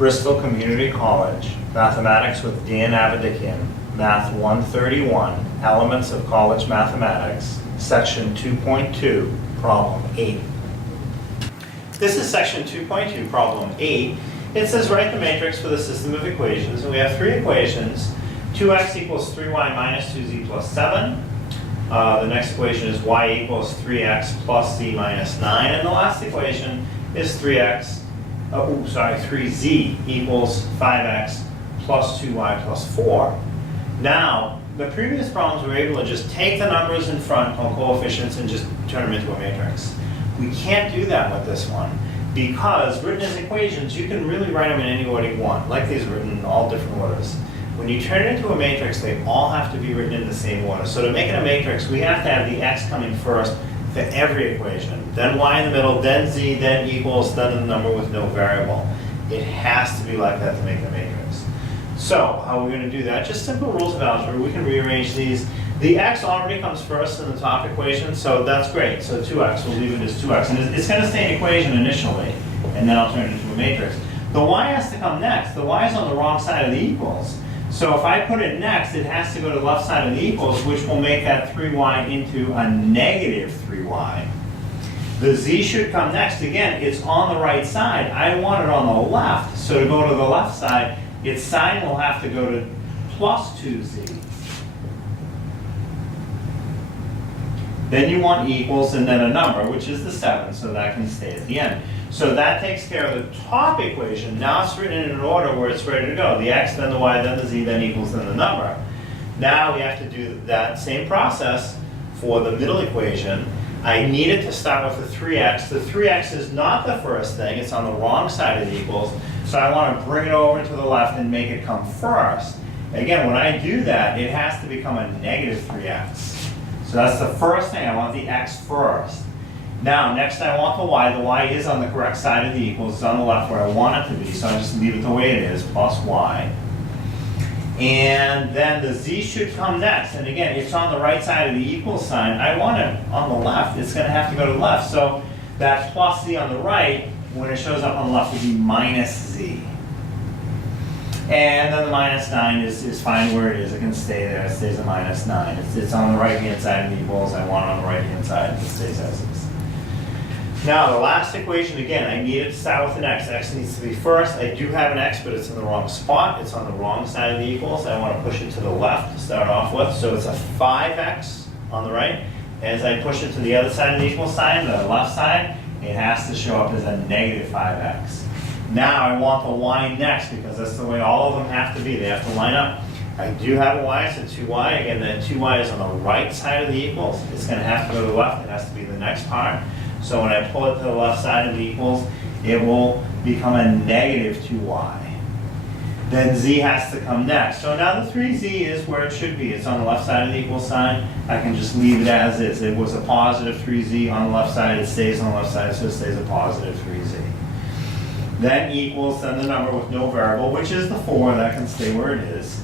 Bristol Community College, Mathematics with Dan Avedikian, Math 131, Elements of College Mathematics, Section 2.2, Problem 8. This is Section 2.2, Problem 8. It says write the matrix for the system of equations, and we have three equations. 2x equals 3y minus 2z plus 7. The next equation is y equals 3x plus z minus 9. And the last equation is 3z equals 5x plus 2y plus 4. Now, the previous problems we were able to just take the numbers in front called coefficients and just turn them into a matrix. We can't do that with this one because written as equations, you can really write them in any order you want, like these are written in all different orders. When you turn it into a matrix, they all have to be written in the same order. So to make it a matrix, we have to have the x coming first for every equation, then y in the middle, then z, then equals, then the number with no variable. It has to be like that to make a matrix. So how are we going to do that? Just simple rules of algebra. We can rearrange these. The x already comes first in the top equation, so that's great. So 2x, we'll leave it as 2x. And it's going to stay an equation initially, and then I'll turn it into a matrix. The y has to come next. The y is on the wrong side of the equals. So if I put it next, it has to go to the left side of the equals, which will make that 3y into a negative 3y. The z should come next. Again, it's on the right side. I want it on the left. So to go to the left side, its sign will have to go to plus 2z. Then you want equals and then a number, which is the 7, so that can stay at the end. So that takes care of the top equation. Now it's written in an order where it's ready to go. The x, then the y, then the z, then equals, then the number. Now we have to do that same process for the middle equation. I need it to start with the 3x. The 3x is not the first thing. It's on the wrong side of the equals. So I want to bring it over to the left and make it come first. Again, when I do that, it has to become a negative 3x. So that's the first thing. I want the x first. Now, next I want the y. The y is on the correct side of the equals. It's on the left where I want it to be, so I just leave it the way it is, plus y. And then the z should come next. And again, it's on the right side of the equals sign. I want it on the left. It's going to have to go to the left. So that plus z on the right, when it shows up on the left, will be minus z. And then the minus 9 is fine where it is. It can stay there. It stays a minus 9. It's on the right-hand side of the equals. I want it on the right-hand side. It stays as is. Now, the last equation, again, I need it to start with an x. X needs to be first. I do have an x, but it's in the wrong spot. It's on the wrong side of the equals. I want to push it to the left to start off with. So it's a 5x on the right. As I push it to the other side of the equal sign, the left side, it has to show up as a negative 5x. Now I want the y next because that's the way all of them have to be. They have to line up. I do have a y, so 2y. Again, that 2y is on the right side of the equals. It's going to have to go to the left. It has to be the next part. So when I pull it to the left side of the equals, it will become a negative 2y. Then z has to come next. So now the 3z is where it should be. It's on the left side of the equal sign. I can just leave it as is. It was a positive 3z on the left side. It stays on the left side, so it stays a positive 3z. Then equals, then the number with no variable, which is the 4. That can stay where it is.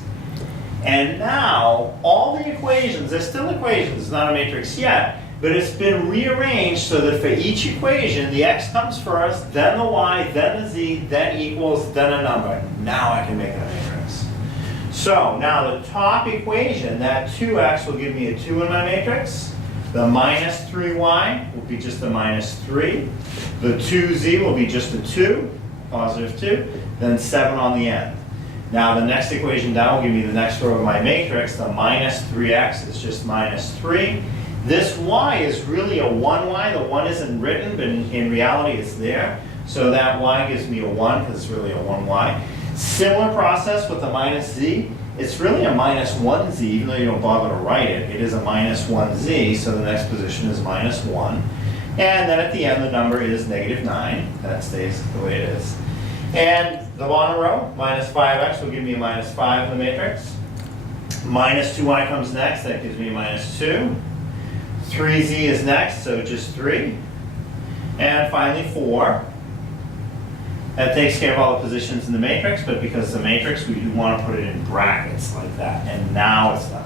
And now, all the equations, they're still equations. It's not a matrix yet. But it's been rearranged so that for each equation, the x comes first, then the y, then the z, then equals, then a number. Now I can make it a matrix. So now the top equation, that 2x will give me a 2 in my matrix. The minus 3y will be just a minus 3. The 2z will be just a 2, positive 2. Then 7 on the end. Now the next equation down will give me the next row of my matrix. The minus 3x is just minus 3. This y is really a 1y. The 1 isn't written, but in reality it's there. So that y gives me a 1 because it's really a 1y. Similar process with the minus z. It's really a minus 1z, even though you don't bother to write it. It is a minus 1z, so the next position is minus 1. And then at the end, the number is negative 9. That stays the way it is. And the bottom row, minus 5x, will give me a minus 5 in the matrix. Minus 2y comes next. That gives me a minus 2. 3z is next, so just 3. And finally 4. That takes care of all the positions in the matrix, but because it's a matrix, we do want to put it in brackets like that. And now it's done.